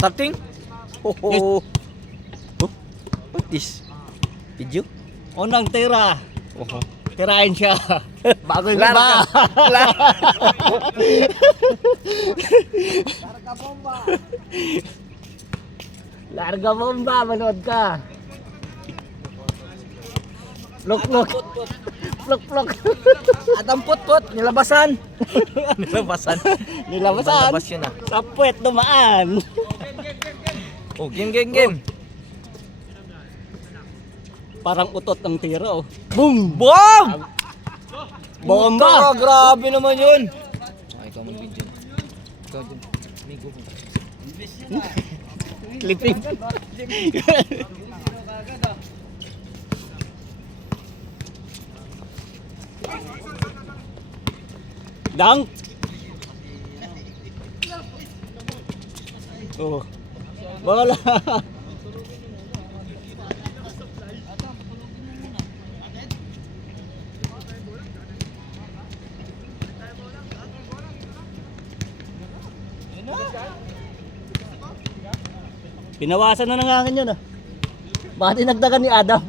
Something? Oh. What this? Video? Unang tira. Oh. Tirahin siya. Bago yung Larga. iba. Larga bomba. Larga bomba. Manood ka. Plok. Plok. Atang put. Nilabasan. Nilabasan. Nilabasan. Nilabas yun ah. Sa puwet dumaan. Oh, game. Parang utot ng tira oh. Boom! Boom! Bomba! Grabe naman yun. Ay, ikaw mag-video. Ikaw dun. Migo mo. Clipping. Dunk! Oh. Bola! Pinawasan na ng hangin yun ah. Baka dinagdagan ni Adam.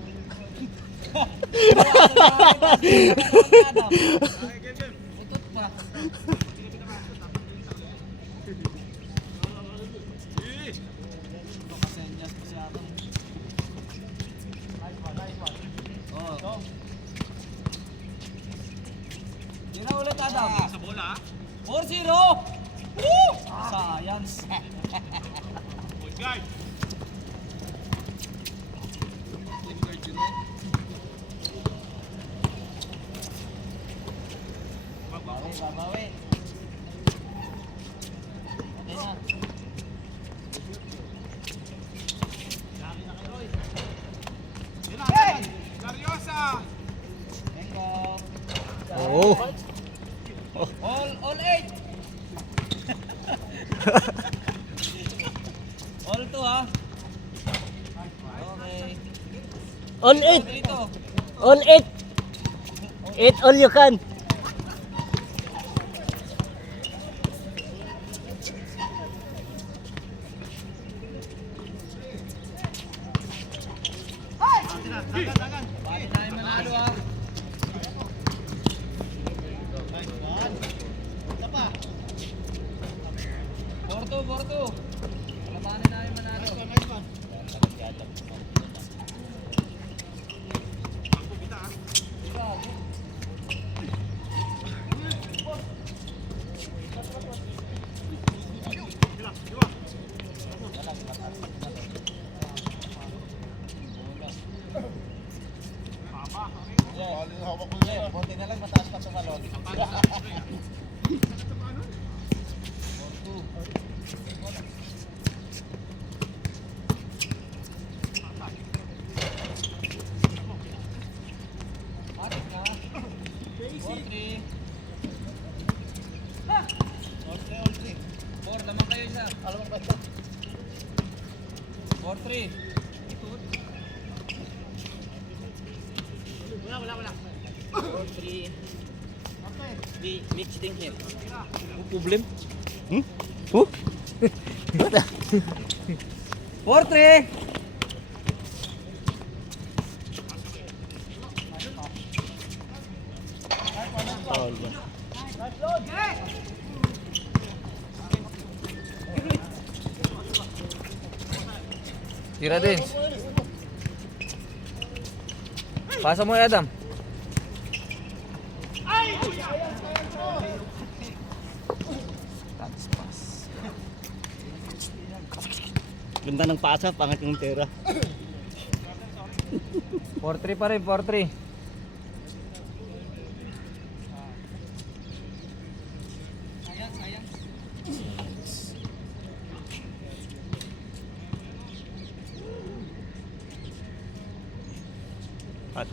Tira ulit Adam. Sa bola. 4-0. Woo! Science. Babawi. Okay na. Oh. All 8. All 2 ha. Okay. On it! Dito. On it! Eat all you can. Bali na yung manalo ha. Porto. Labanan na yung manalo. Konti na lang mataas pa tumalon. Matik na. 4-3. 4, lamang kayo isa. Alam mo ba? 4-3. Wala. 4-3. Mixing here. Problem? Oh? 4-3. Tira din. Pasa mo Adam. Ganda ng pasa, pangat yung tira. 4-3 pa rin, 4-3. Sayang. At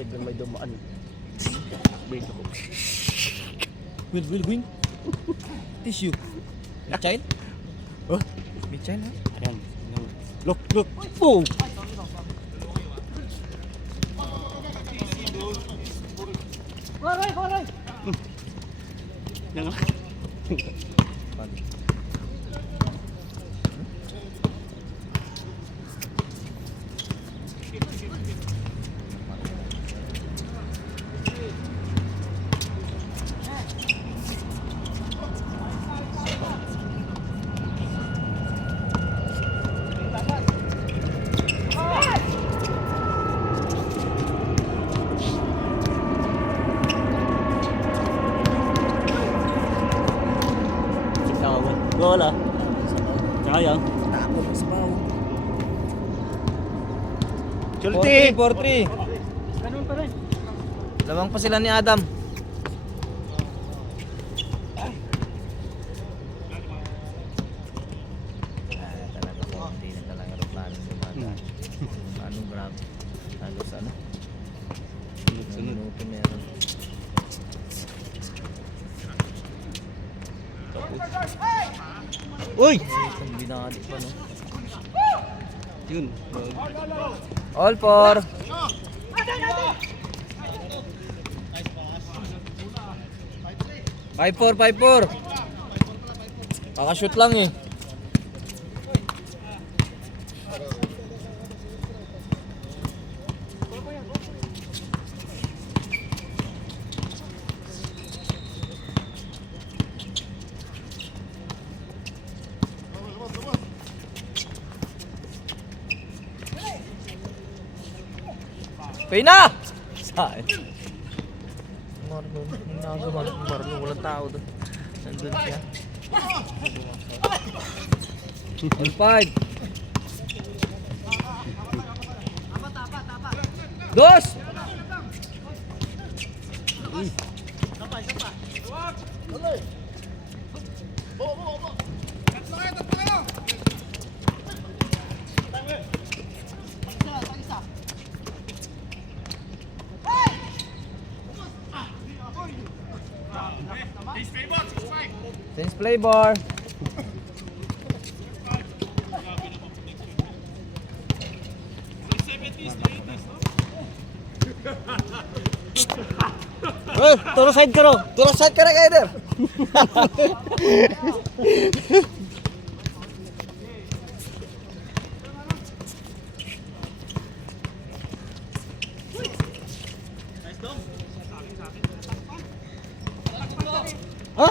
biglang may dumaan. Biglang ko. Will win. Tissue. Child? Oh? May child ha? Ayan. Look. Boom! Horay! Yan nga. Sulti! 4-3. Ganun pa rin. Lamang pa sila ni Adam. Talaga po, hindi na talaga aeroplano sa bata. Anong grab? Halos ano? Sunod. Minuto meron. Uy! Isang binadi pa, no? Yun. All for. Five four, 5-4. Kakashoot lang eh. Pina! Saan? Marlon, hindi nakagawa ng Marlon. Walang tao doon. Nandun siya. All 5. Dos! Since play bar. Turo side ka ro. Turo side ka na kayo der. Ha?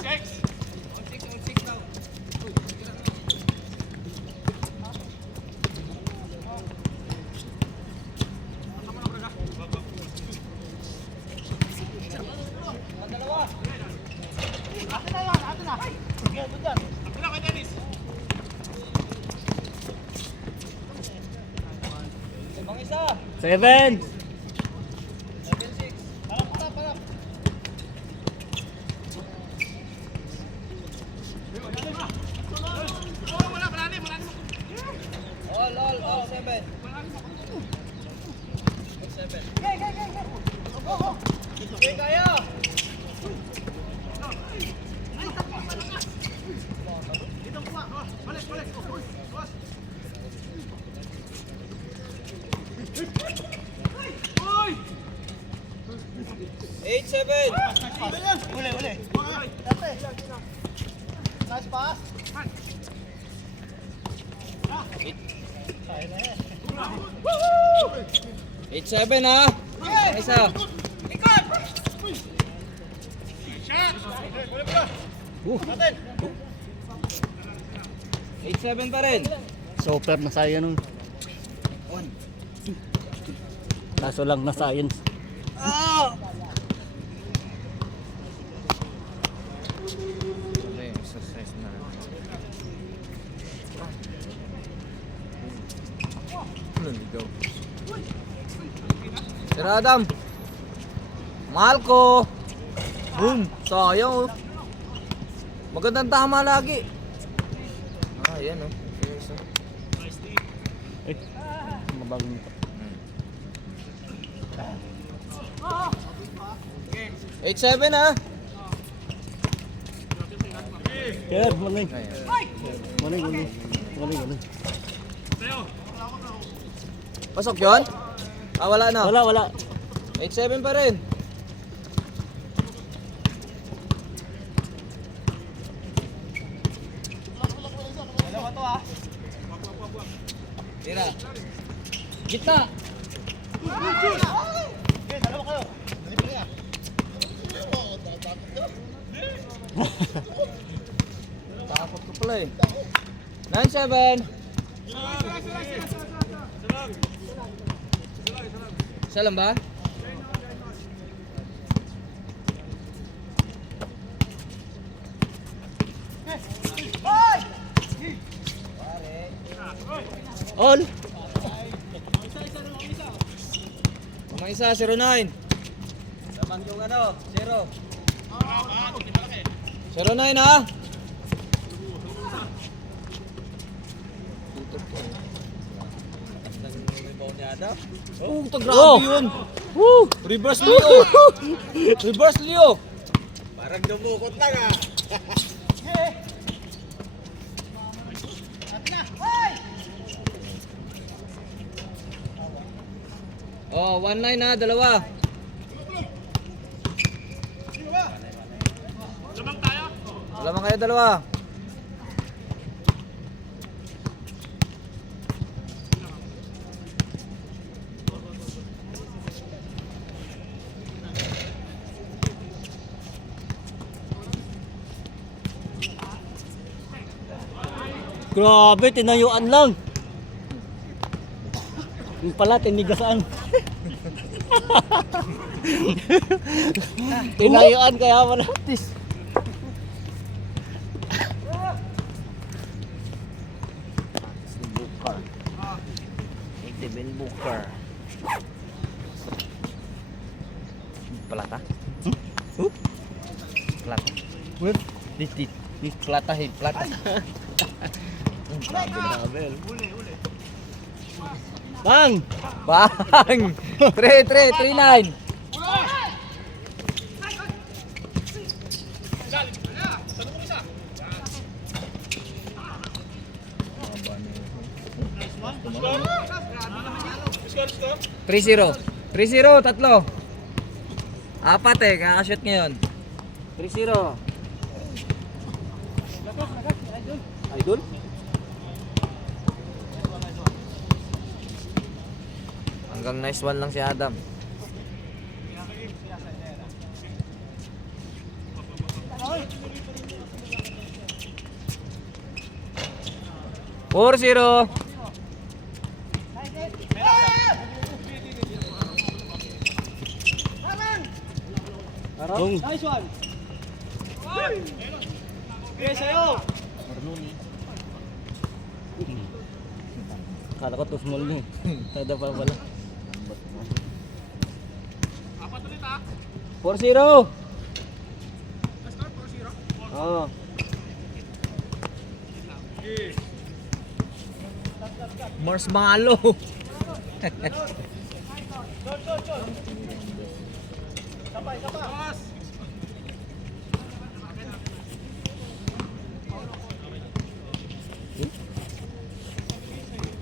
Seven. All 7. Okay, kaya. Eight, 7. Uli. Nice pass. 8-7 ha. Isa. 8-7 pa rin. Super na science. Kaso lang na science. Okay, exercise na. Go. Sir Adam. Mahal ko. Boom. Sayang oh. Magandang tama lagi. Yan oh. Yes, oh. Eh, mabagong ito. 8-7 ha. Kaya, maling. Ayan. Maling. Pasok yun? Wala na. Wala. 8-7 pa rin. Tira. Gitna. Takot ko pala eh. 9-7. Isa lang ba? All. Ang isa, 09. Laman yung ano, 0. 09 ha? Oh, ito grabe yun. Woo! Reverse Leo. Reverse Leo. Parang dumukot lang ah. Oh, 1-9 na, dalawa. Lamang kayo dalawa. Grabe, tinayuan lang. Yung pala, tinigasaan. Tinayuan kaya pala. Booker. Devin Booker. Plata. Plata. Di plata hit plata. Bang! Bang! 3-3-3-9. Score? 3-0, tatlo. Apat eh, kakashoot ngayon. 3-0. Idol? Hanggang nice one lang si Adam. Four zero. Nice one. Okay, sa'yo. Kala ko too small na eh. Tada pa pala. 4-0. Oo. Marshmallow.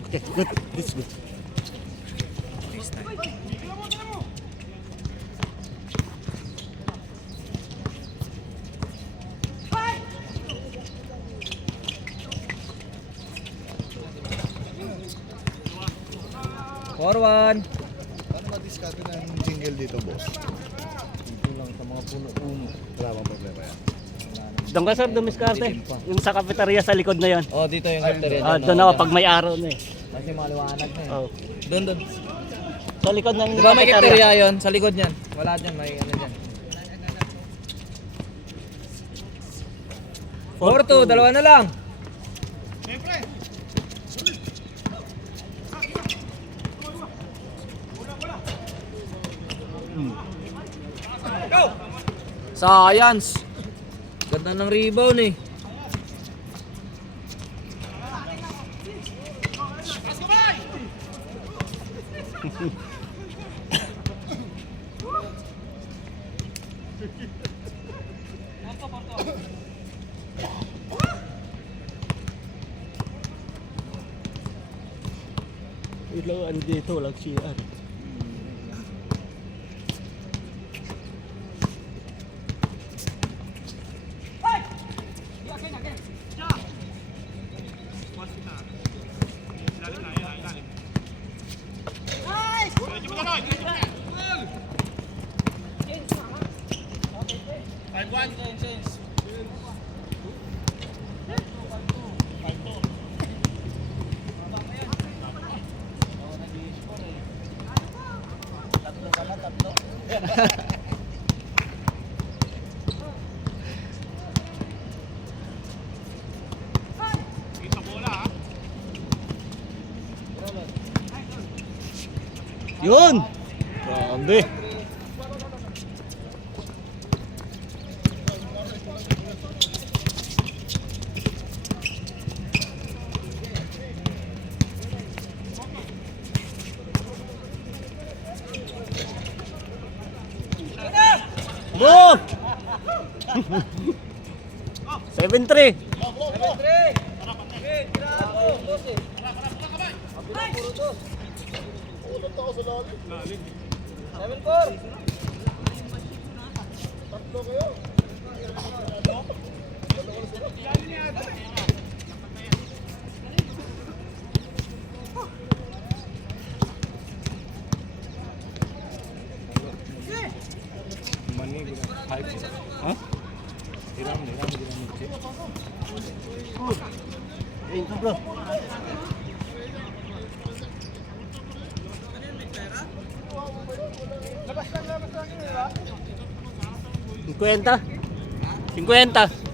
Okay, good. This is good. Forward. Paano madiskarte ng jingle dito, boss? Ito lang sa mga puno-puno. Wala bang problema yan? Doon ka sir, dumiskarte. Yung sa cafeteria sa likod na yan. Oh, dito yung cafeteria. Doon ako pag may araw na eh. Kasi maliwanag na eh. Oh. Doon. Sa likod ng Di ba may cafeteria yun? Sa likod niyan. Wala dyan, may ano dyan. 4-2, dalawa na lang. Science. Ganda ng rebound eh. Ilang dito, walang siyan. Yun! Grabe. Go! 7-3. Hah? Ito bro. Cinquenta. 50.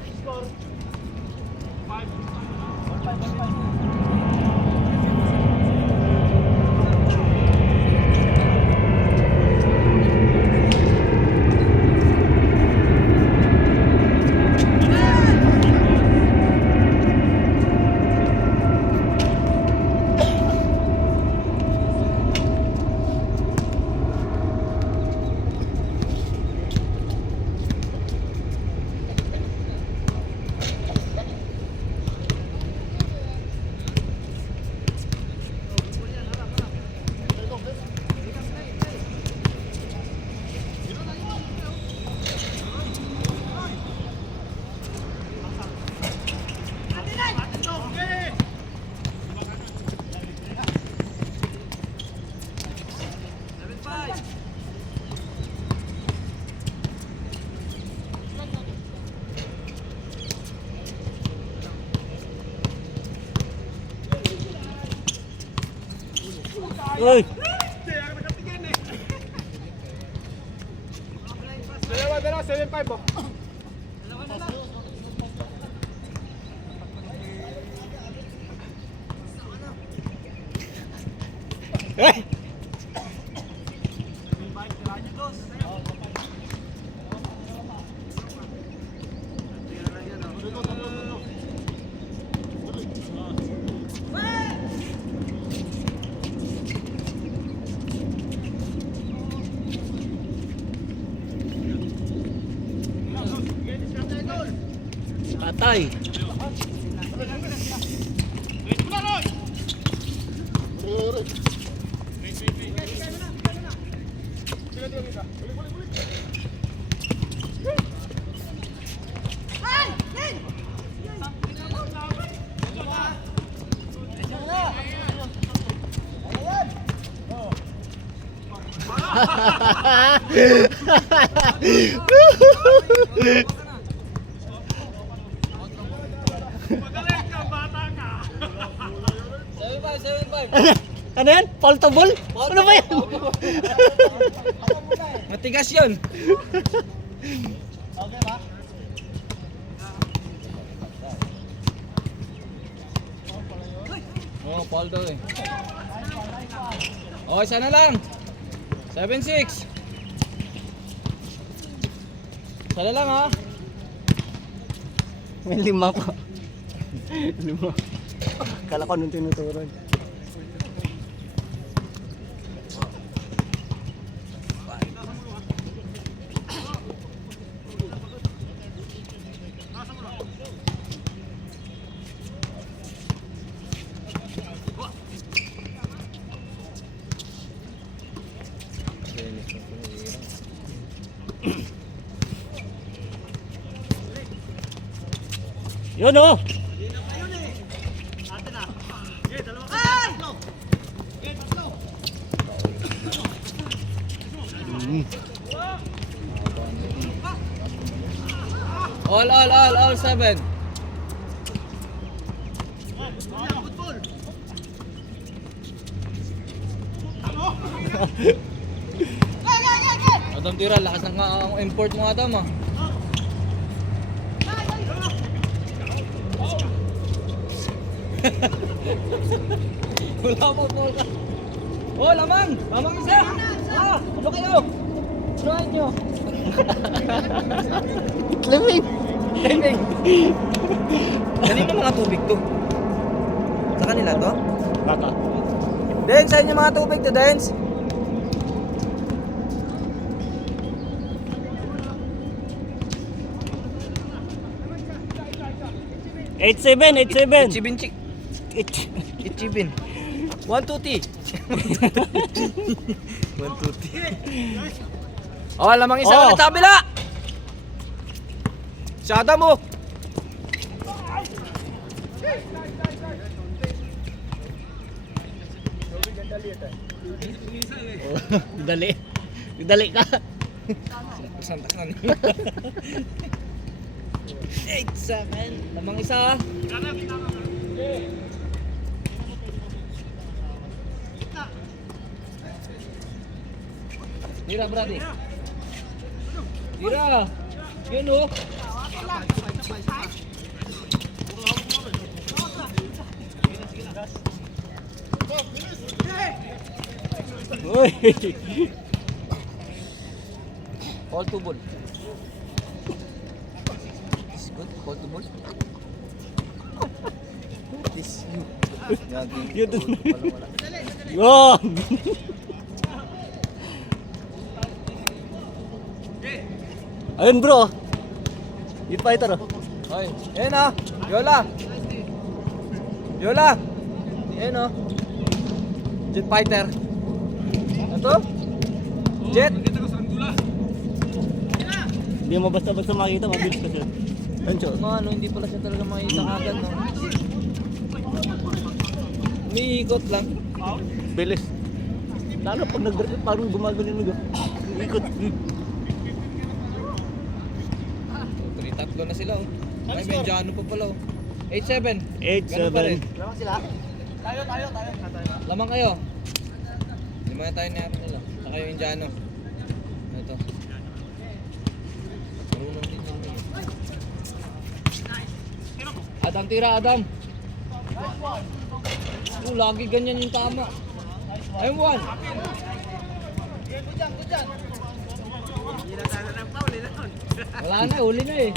Uy! Eh! Patay. Ano yan? Foul to ball? Ano ba yan? Matigas yun. Oh, Paul daw eh. Okay, sana lang. 7-6. Sana lang ha. May 5 pa. 5. Kala ko nung tinuturan. Yun oh! All 7. Adam tira, lakas ng import mo Adam ah. Wala mo, Paul. Oh, lamang! Lamang isa! Oh! Ano kayo? Try nyo. Lamig! Timing. Kanino mga tubig to? Sa kanila to? Baka. Dance, sa inyo mga tubig to, Dance. Eight seven. Ichibin, Ichibin. 1-2-T. 1-2-T. Oh, lamang isa Oh. ulit sa kabila. Sada mo. Dali ka. Santa ka na. 8-7. Lamang isa. Tira, brady. Tira. Yun o. Uy! Call to ball. This good. Call to ball. This you. Yun dun. Wrong! Ayun bro. Youth fighter oh. Ay, ayan ah. Yola. Yola. Ayan oh. Jet fighter. Ito? Jet. Hindi mo basta-basta makita, mabilis ka siya. Ancho. Ano, hindi pala siya talaga makita kagad, no? Umiikot lang. Bilis. Lalo pag parang gumagaling mo. Ikot. Tatlo na sila, oh. Ay, Benjano pa pala, oh. 8-7. 8-7. Ganun pa rin. Lamang kayo. Lima na tayo na nila. Saka yung Indiano. Ito. Marunong din yan. Adam, tira, Adam. Lagi ganyan yung tama. Ayun, 1. Wala na, huli na eh.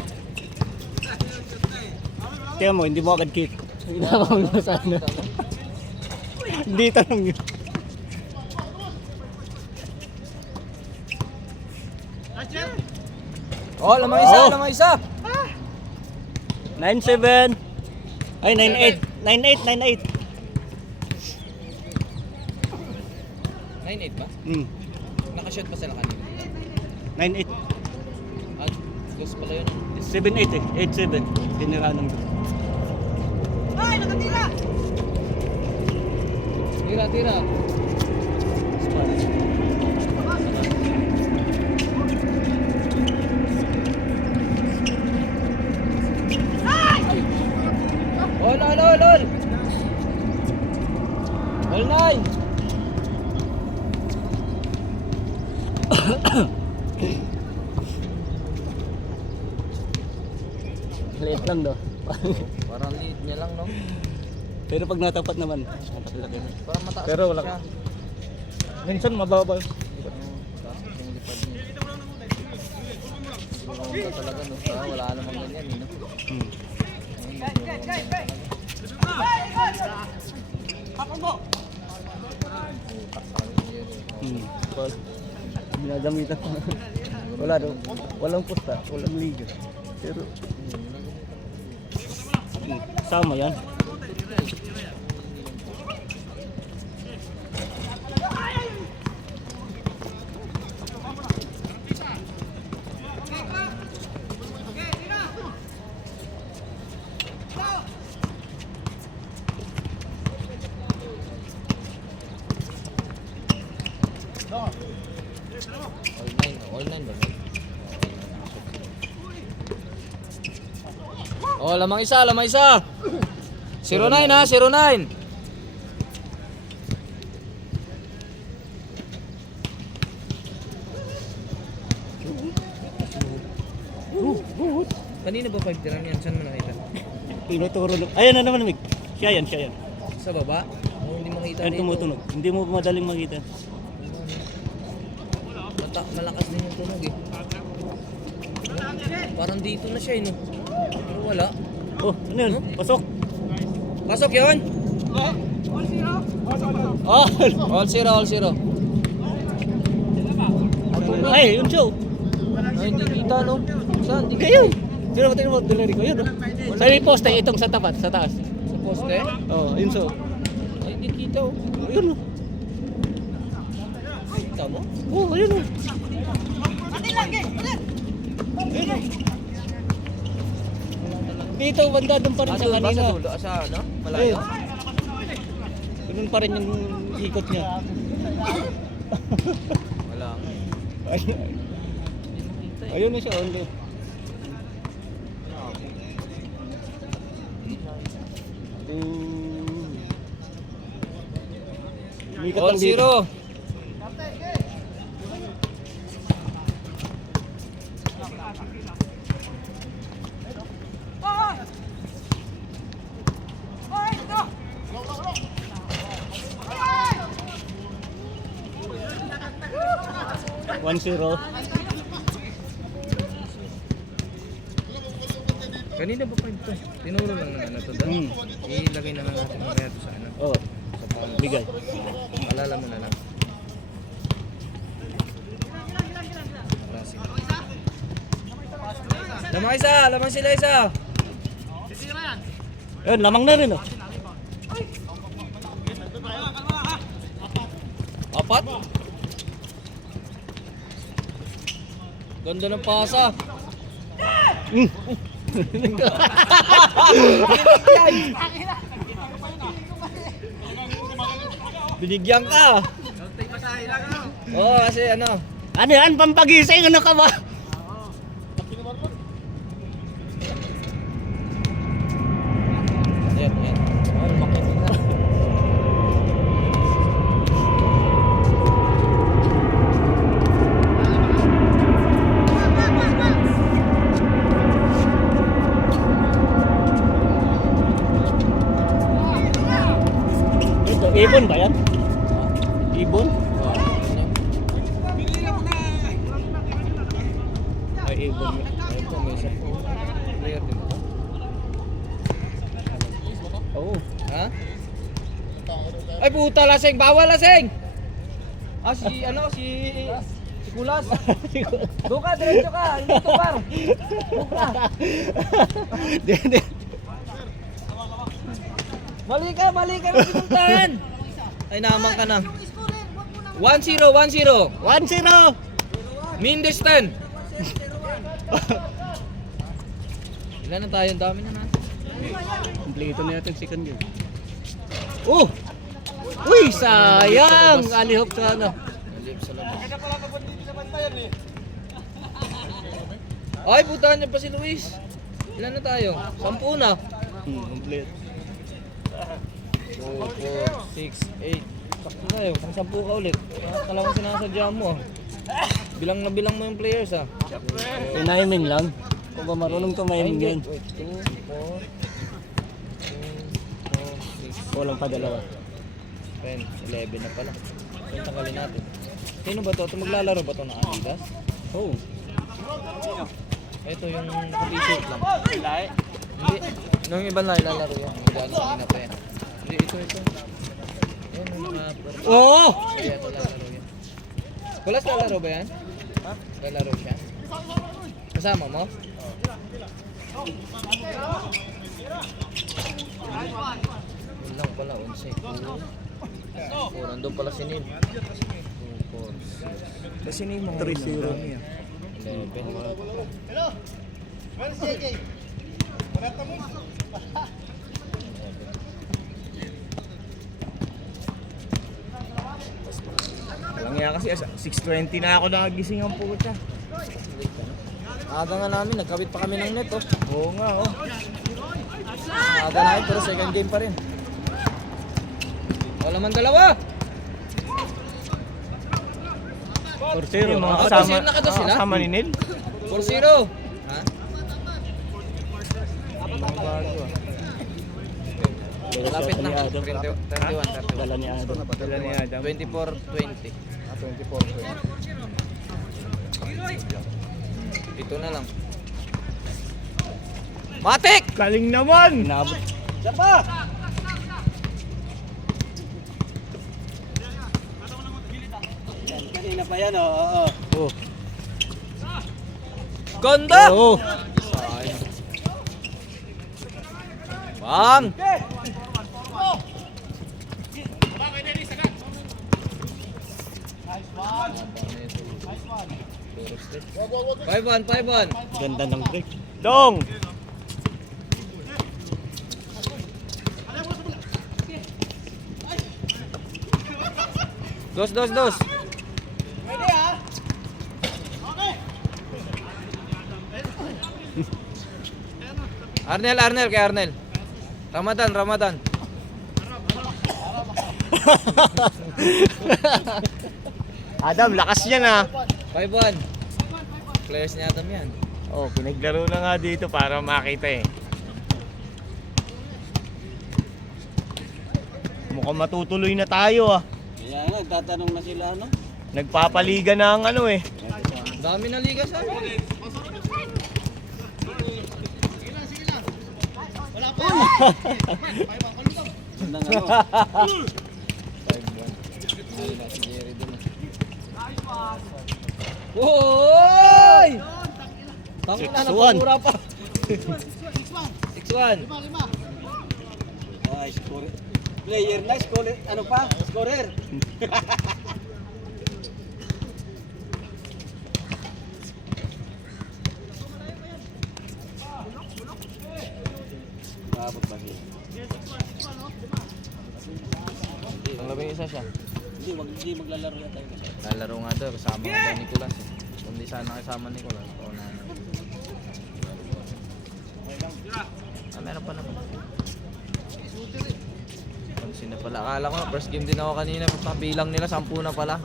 Kaya mo, hindi mo agad kick. Hinabang mo sana. Hindi tanong yun. Oh, lamang isa, Oh. lamang isa. 9-7. Ay, 9-8. 9-8. 9-8 ba? Nakashot pa sila kanina. 9-8. Ah, dos pala yun. 7-8 eh. 8-7. Tinira ng Tira, tira. Ol, ol, ol, ol. Ol, 9. Liit lang do. Parang lead niya lang, no? Pero pag natapat naman, napakilaki. Parang mataas Pero wala. siya. Minsan mababa. Taas yung lipad niya. Siguro ka talaga, no? Wala namang ganyan, no? Pag ginagamitan ko. Wala do. Walang pusta, walang liga. Pero sama yan. All 9 ba? Oh, lamang isa, lamang isa. 09 ha, 09. Kanina ba pagtirang yan? Saan mo nakita? Tinuturo. Ayan na naman, Mig. Siya yan. Sa baba? Oh, hindi makita Ayan dito. tumutunog. Hindi mo madaling makita. malakas din yung tunog eh. Parang dito na siya eh, no? Pero wala. Oh, ano yun? Pasok. Pasok yun! Oh! All zero. Ay, yun show. Ay, hindi kita, no? Saan? Hindi Kayo. Tingnan mo, delivery ko. Yun, oh. Sa may poste, itong sa tapat, sa taas. Sa poste? Oh, yun show. Ay, hindi kita, oh. Yun, oh. Kita mo? Oh, ayun, oh. Dito, banda doon pa rin sa Doon ba kanina. sa dulo? Sa ano? Malayo? Ganun pa rin yung ikot niya. Wala nga eh. Ayun, ayun na siya, only. Umiikot All lang dito. zero. One zero. Kanina ba pa ito? Tinuro lang naman na ito doon. Ilagay na lang natin mamaya ito sa ano. Oh, Sa pang. bigay. Alala mo na lang. Klase. Lamang isa! Lamang sila isa! Ayun, lamang na rin, oh. Apat? Ganda ng pasa. Binigyan ka. Oo, kasi ano. Ano yan? Pampagising? Ano ka ba? Ayan, ayan. Ay, makita na. Ito, ibon ba yan? Ibon? Ay, ibon. Ito, may isa po. Player din ba? Oo. Ha? Ay puta, lasing! Bawal lasing! Ah, si Kulas. Doon ka, diretso ka. Hindi to par. Doon ka. Hindi. Mali ka ng pinuntahan. Ay, naman ka na. 1-0, 1-0. 1-0! Mindes 10. Ilan na tayo? Ang dami na natin. Kompleto na yata yung second game. Oh! Uy, sayang! Alihop sa ano. Malip sa labas. Ay, putahan niya pa si Luis. Ilan na tayo? 10 na. Complete. 2, 4, 6, 8. Sakto tayo. Kung 10 ka ulit. Talagang sinasadya mo. Bilang na bilang mo yung players ah. Timing lang. Kung ba marunong tumiming yan. Wait, 2, 4, 2, 4, 6, Walang pa dalawa. 10, 11 na pala. So, tanggalin natin. Sino ba to? Ito maglalaro ba to ng Adidas? Oh. Ito yung naka-t-shirt lang. Hindi. Nung ibang lang ilalaro yan. Hindi ano kanina pa yan. Hindi, ito. Ayan, yung naka-parang. Oo! Kaya ito lalaro yan. Kulas lalaro ba yan? Ha? Lalaro siya? Kasama mo? Yun lang pala, 11. 4, nandun pala si Neil. 2, 4, 6. Kasi Neil mo 3-0. 11. Walang yan kasi 6:20 na ako nakagising ang puta. Aga nga namin, nagkabit pa kami ng net oh. Oo nga oh. Aga namin pero second game pa rin. Wala man dalawa! 4-0. Mga Ah, kasama, nakado sila? kasama ni Neil. 4-0! Ha? Mga bago ah. Lapit na. Ni Adam. 31. Dala ni Adam. Dala ni Adam. 24-20. 24-20. Ito na lang. Matik! Galing naman! Inabot. Isa pa! Kanina pa yan, oo. Oh. Ganda! Oo. Bang! Five one. Ganda ng break. Dong! Dos. Arnel, kay Arnel. Ramadan. Adam, lakas yan ah. 5-1. Players ni Adam yan. Oh, pinaglaro na nga dito para makita eh. Mukhang matutuloy na tayo ah. Kaya nga, tatanong na sila, ano? Nagpapaliga na ang ano eh. Dami na liga sa amin. Ganda nga, ano? Hoy! Tangin na 6-1. napamura pa. 6-1. Ay, score. Player na, scorer. Ano pa? Scorer. Abot ba siya? Ang labing isa siya. Hindi maglalaro yan tayo. Lalaro nga daw kasama ko ni Nicolas. Kundi sana kasama ni Nicolas. O na. Meron pa naman. Pansin na pala. Akala ko first game din ako kanina. Pabilang nila 10 na pala.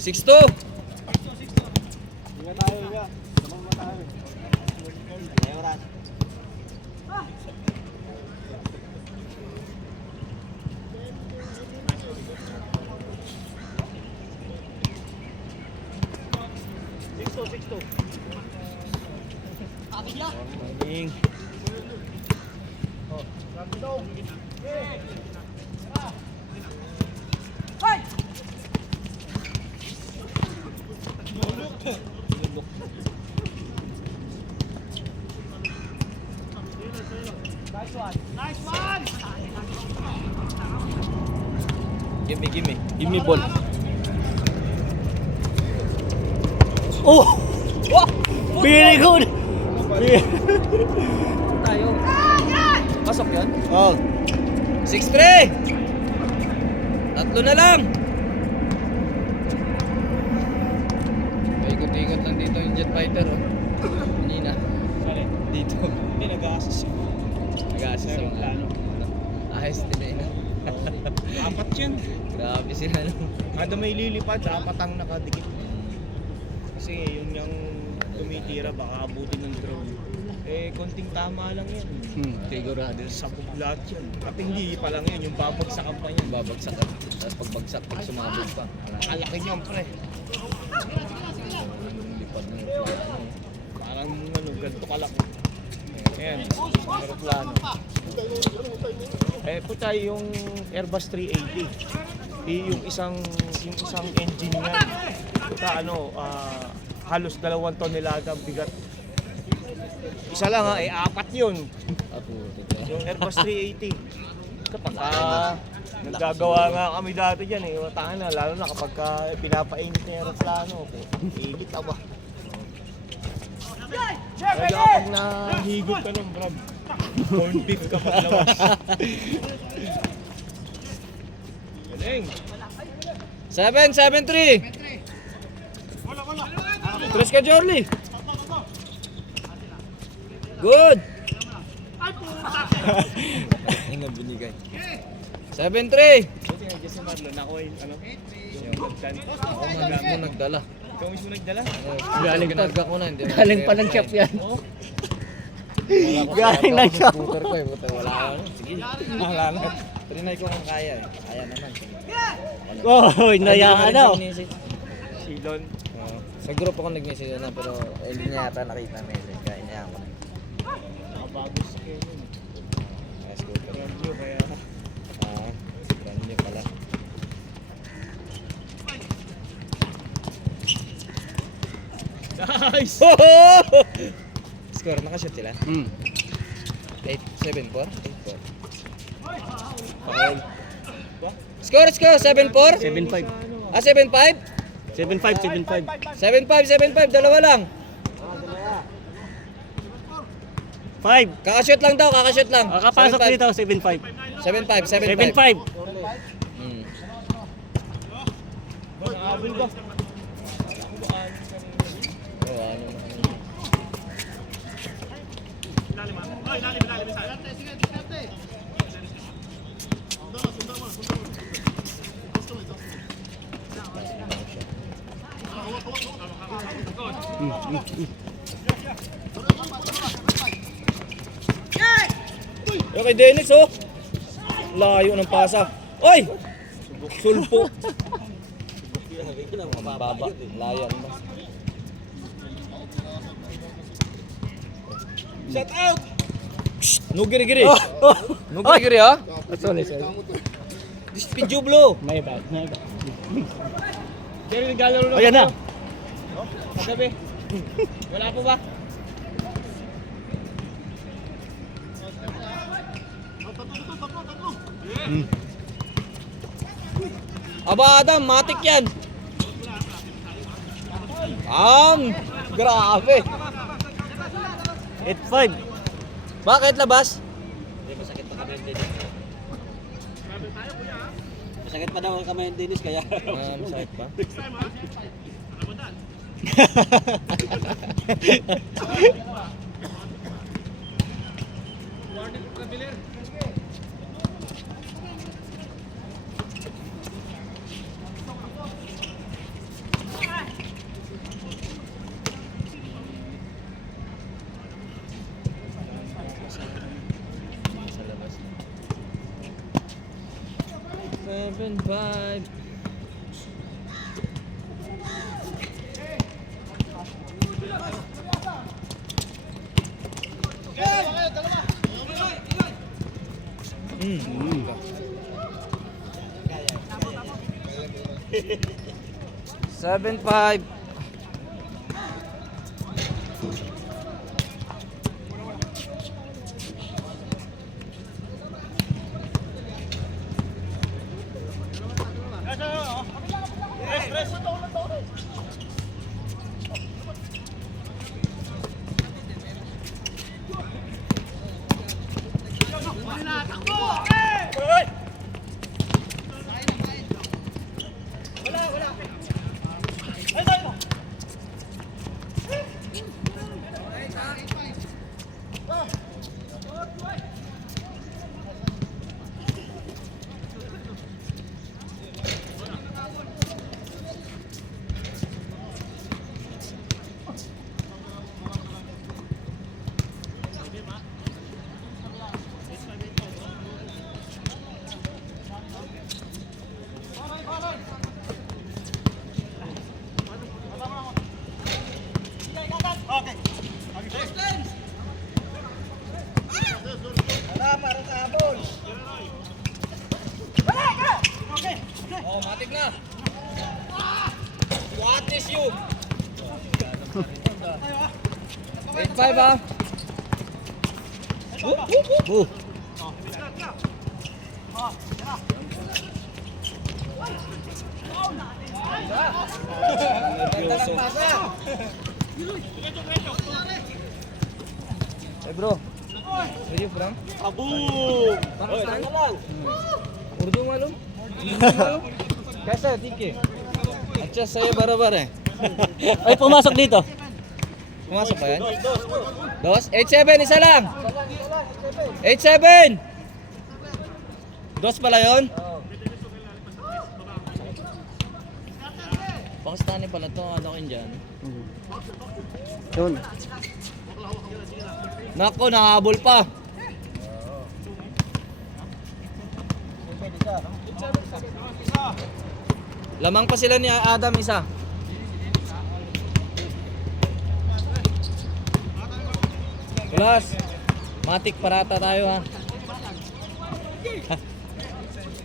6-2. Hinga tayo, hinga. Naman mo tayo. May oras. Morning. Gimme. Give me ball. Oh! Very good! Tayo. Pasok yun? Oh. 6-3. Tatlo na lang. Ikot-ikot lang dito yung jet fighter. Oh. Kanina. Dito. Hindi, nag-assist siya. Nag-assist sa mga ano. Ayos din eh. Apat yan. Grabe sila no. Kada may lilipad, apat ang nakadikit. Kasi yun yung tumitira, baka abutin ng drone. Eh, konting tama lang yan. Sigurado. Sabog lahat yun. At hindi pa lang yun, yung babagsakan pa yun. Babagsak ka. Tapos pagbagsak, pag sumabog pa. Kalaki niyan, pre. Lipad ng Parang ano, ganito kalaki. Ayan, aeroplano. Eh, puta yung Airbus 380. Yung isang engine niya. Puta ano, halos 2 tonelada ang bigat. Isa lang ha, eh 4 yun. Yung Airbus 380. Kapag naggagawa nga kami dati dyan eh, matangan na, lalo na kapag pinapainit na yung aeroplano. Higit aba. Kaya kapag nahigot ka nun, brad, corned beef ka paglabas. Galing. 7-3. Tres ka, Jorly. Good. Ang binigay. 7-3. Buti nga dyan si Marlon, ako ay ano, yung nagdan. Ako mo nagdala. Ikaw mismo nagdala? Galing pa ko na. Hindi Galing pa ng chef yan. Galing ng shop. Scooter ko eh, buta wala ako. Sige, wala na. Trinay ko kung kaya eh. Kaya naman. Oh, inayaan daw. Silon. Sa group ako nag-message na pero hindi niya yata nakita message kaya inayaan ko na. Nakabago sa kayo. Scooter. Review kaya. Brand new pala. Nice! Score, nakashoot sila? 7-4? 8-4. Score, 7-4? 7-5. 7-5? 7-5, 7-5, dalawa lang. 5. Kakashoot lang daw, kakashoot lang. Kakapasok 7-5. dito, 7-5. 7-5. 7-5. Nakabul ba? Okay, Dennis, oh. Layo ng pasa. Oy! Sulpo. Baba, layo ng pasa. Shout out! Nugiri-giri. Nugiri-giri, ha? Sorry. Dispidjublo. May bad. Jerry, naglalaro Ayan na. Kagabi. Wala po ba? Aba, Adam, matik yan. Grabe. 8-5. Bakit labas? Masakit pa daw ang kamay ng Dennis kaya. Masakit pa? Sa labas. 7-5. Seven five. Oh, matik na. What is you? 8-5 ah. Hey bro. Where you from? Abu! Pakistan? Urdu मालूम? कैसा है ठीक है? अच्छा सही बराबर है. Ay, pumasok dito. Pumasok ba yan? Dos? 8-7, isa lang! 8-7! Dos pala yun? Pakistani pala to, ano kayo dyan? Yun. Nako, nakahabol pa. Lamang pa sila ni Adam isa. Kulas, matik parata tayo ha.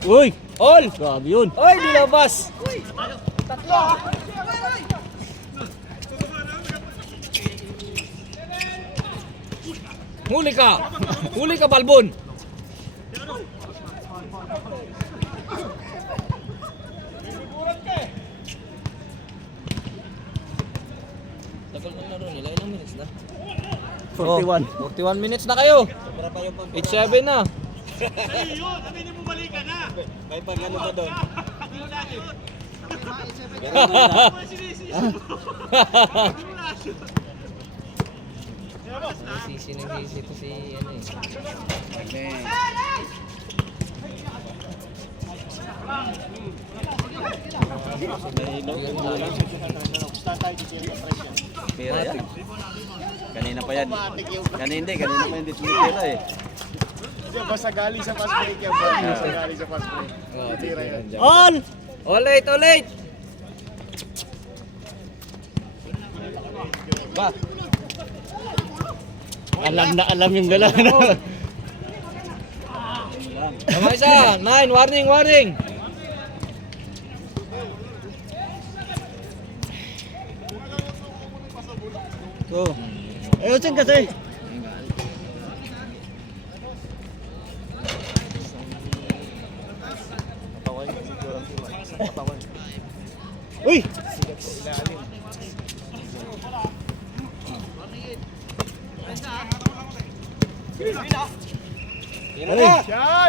Uy! All! Grabe yun. Oy, dilabas! Huli ka! Huli ka, Balbon! Tagal ng laro nila, ilang minutes na? 41. 41 minutes na kayo! 8-7 na! Sisi na sisi to si ano eh. Pera yan. Kanina pa yan. Kanina pa yan dito may pera eh. Basta galing sa fast break yan. Basta galing sa fast break. Tira yan. On! Ulit, ulit! Ba? Alam yung galaw. Tama isa! 9, warning, warning! So, ayusin kasi. Uy!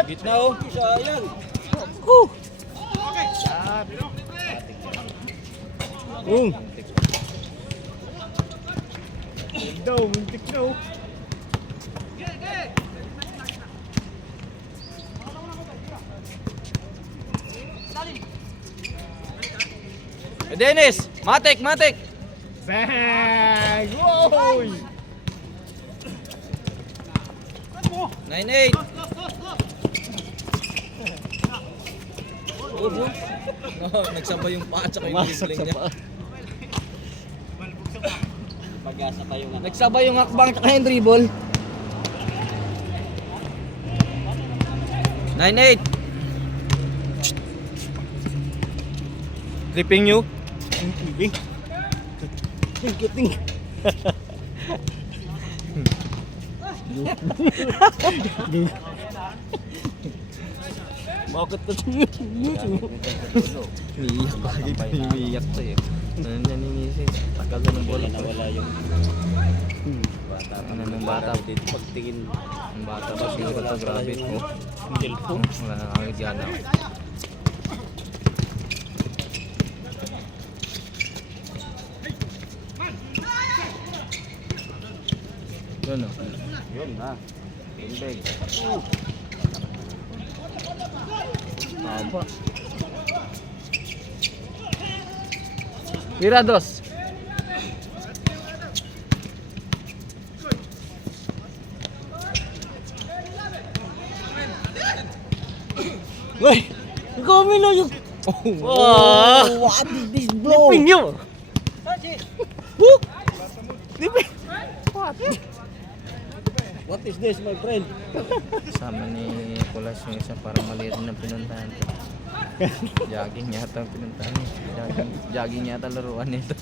Gitna oh! Muntik daw. Dennis! Matik, matik! Bang! Wow! 9-8! Oh, nagsabay yung paa tsaka yung Pumasok dribbling sa niya. paa. Pag-asa pa yung Nagsabay yung hakbang tsaka yung dribble. 9-8! Tripping you? Ting. Bakit ka Umiiyak pa dito, umiiyak to eh. Naninisi, tagal na ng bola. Nawala yung Bata pa ng bata. dito pagtingin. Ang bata pa siguro to, grabe. Oh, Ang cellphone. wala na kami dyan ah. Yun o. Yun na. Big. Tama. Mirados. Uy! Kami na yung... Wow! What is this blow? Liping nyo! Woo! What is this, my friend? Sama ni Kulas yung isa para mali rin ang pinuntahan. Jogging yata ang pinuntahan niya. Jogging yata laruan nito.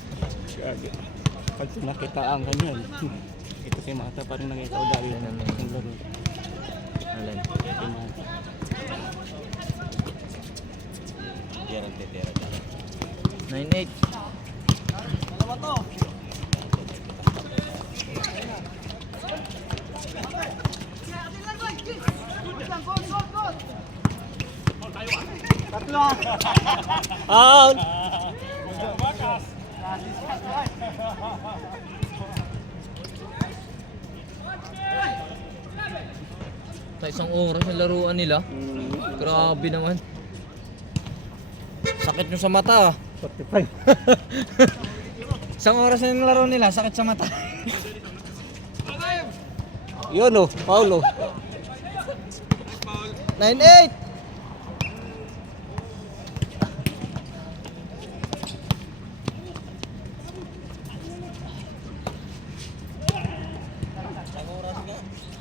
Pag nakita ang kanya, ito si Mata parang nakita ko dahil Yan ang ang laro. Alin? Si Mata. Tira. 9-8. Out! Sa isang oras ang laruan nila. Grabe naman. Sakit nyo sa mata ah. 45. Isang oras na yung laro nila, sakit sa mata. Yun oh, Paulo. 9-8!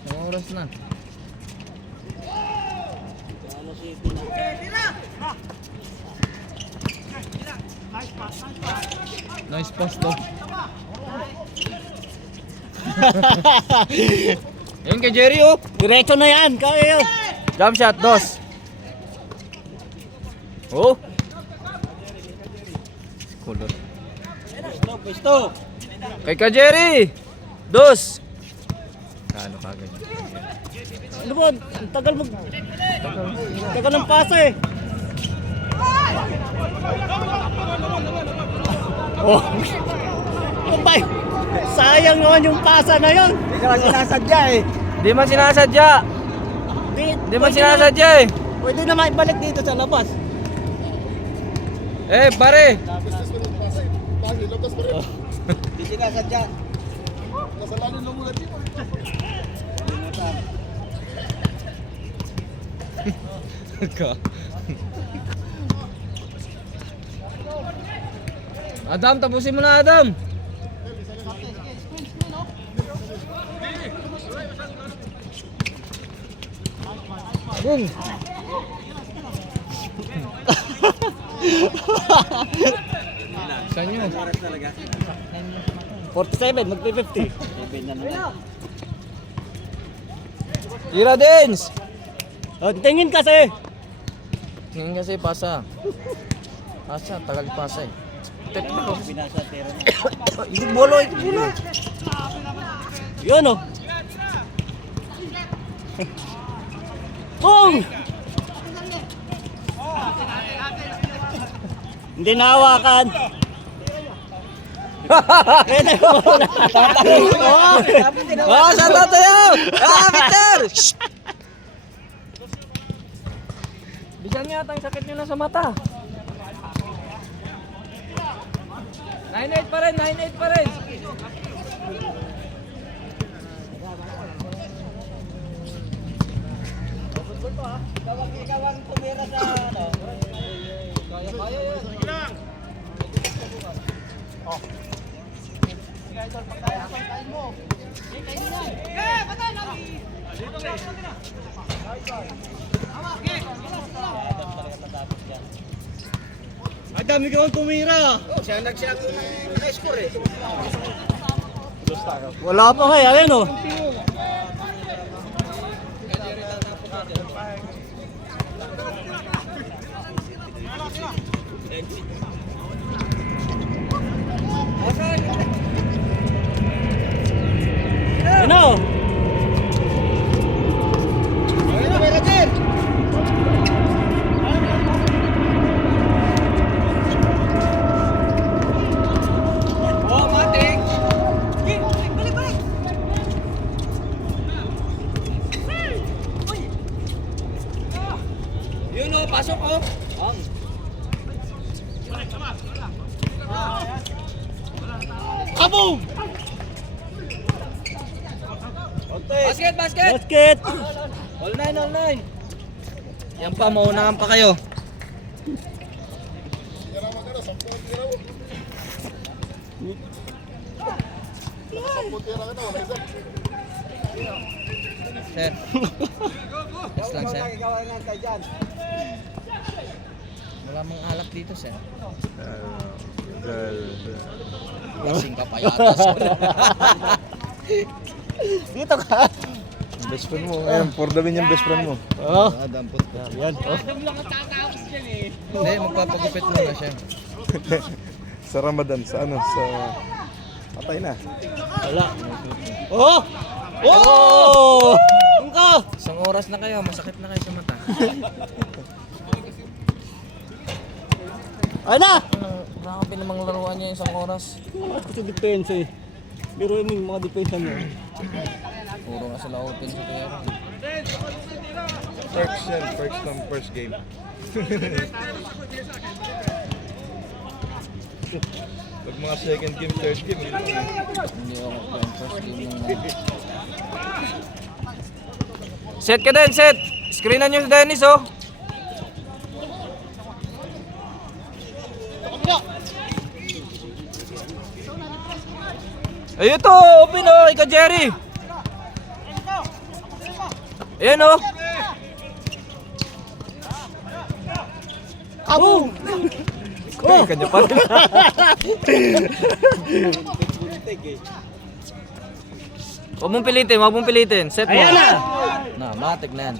Isang oras na. Nice pass daw. Yan kay Jerry oh. Diretso na yan, kaya yun. Jump shot, dos. Oh. Color. Pisto. Kay ka Jerry. Dos. Kano kagad? Ano ba? Ang tagal mo. Tagal ng pasa eh. Oh. Abay. Sayang naman yung pasa na yun. Hindi ka lang sinasadya eh. Di man sinasadya. Di man sinasadya eh. Pwede na maibalik dito sa labas. Eh pare. Hindi sinasadya. Kasalanan lang mula dito. Adam, tapusin mo na Adam. Boom. Saan yun? 47, magpi-50. Tira Dens! Oh, tingin kasi. Ngayon kasi pasa. Pasa, tagal pasa eh. Itu bolo, itu bolo. Yun oh. Boom! Hindi nahawakan. Oh, saan tayo? Ah, Victor! Bisan nga ang sakit nyo na sa mata. 9-8 pa rin, 9-8 pa rin. Ang dami ko ang tumira. Siya nag-score eh. Wala pa kaya, ayun oh. Ano? Oh, matik. Yun oh, pasok oh. Kaboom! Basket, basket. Basket! All nine, all nine. Yan pa, maunahan pa kayo. Sir. Yes lang, sir. Wala mong alak dito, sir. Lasing ka pa yata, sir. Dito ka. Best friend mo. Ayan, for the win yung best friend mo. Oh. Dampot ka. Yan. Oh. Hindi, magpapagupit muna siya. Sa Ramadan, sa ano, sa... Patay na. Wala. Oh! Oh! Angka! Isang oras na kayo, masakit na kayo sa mata. Ay na! Grabe namang laruan niya isang oras. Bakit ko sa depensa eh? Pero yun yung mga depensa mo. Puro nga sila open sa kaya. Perks yan, perks ng first game. Pag mga second game, third game, yun lang eh. Hindi ako yung first game ng... Set ka din, set. Screenan nyo si Dennis, oh. Ayun to, open oh, ikaw Jerry. Ayan oh. Kaboom! Oh, kanya pa rin. Huwag mong pilitin, huwag mong pilitin. Set mo. Ayan na! Na, matik na yan.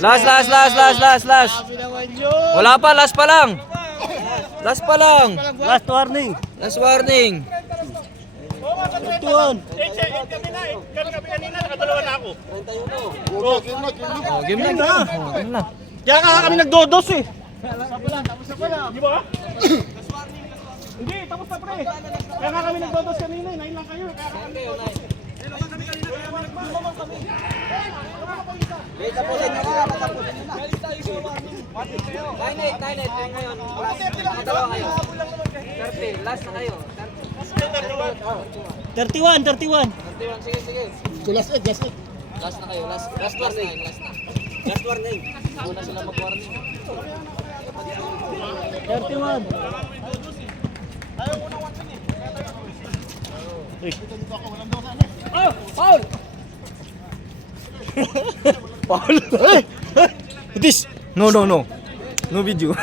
Last. Wala pa, last pa lang. Last pa lang. Last warning. Last warning. Tuwan. Oh, game na. Oh, game na. Kaya nga kami nagdodos eh. Hindi, tapos na pre. Kaya nga kami nagdodos kanina, 9 lang kayo. Ngayon. Dalawa kayo. 30, last na kayo. 31. 31, sige. Last egg. Last na kayo, last warning. Last warning. Una sila mag-warning. 31. Oh, foul! Paul! This! No. No video.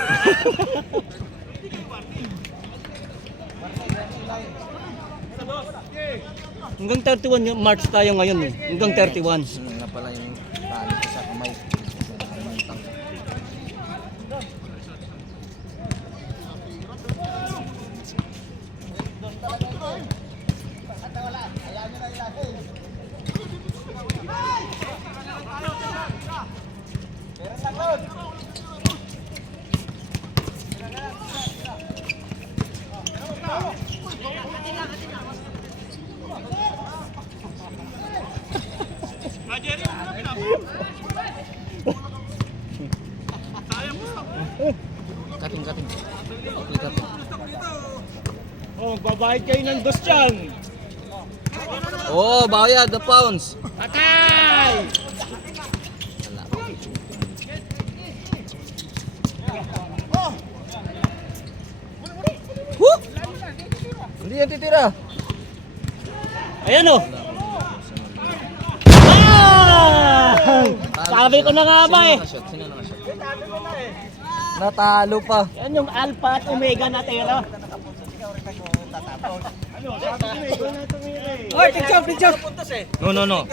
Hanggang 31 yung March tayo ngayon eh. Hanggang 31. Ano nga pala yung tali ko sa kamay. Kating. Okay, kating. Oh, babayad kayo ng dos dyan. Oh, bayad the pounds. Patay! Woo! Hindi yan titira. Ayan o. Sabi ko na nga ba eh. Sino nakashot? Natalo pa. Yan yung alpha at omega natin ano. Oy, picture. No. No.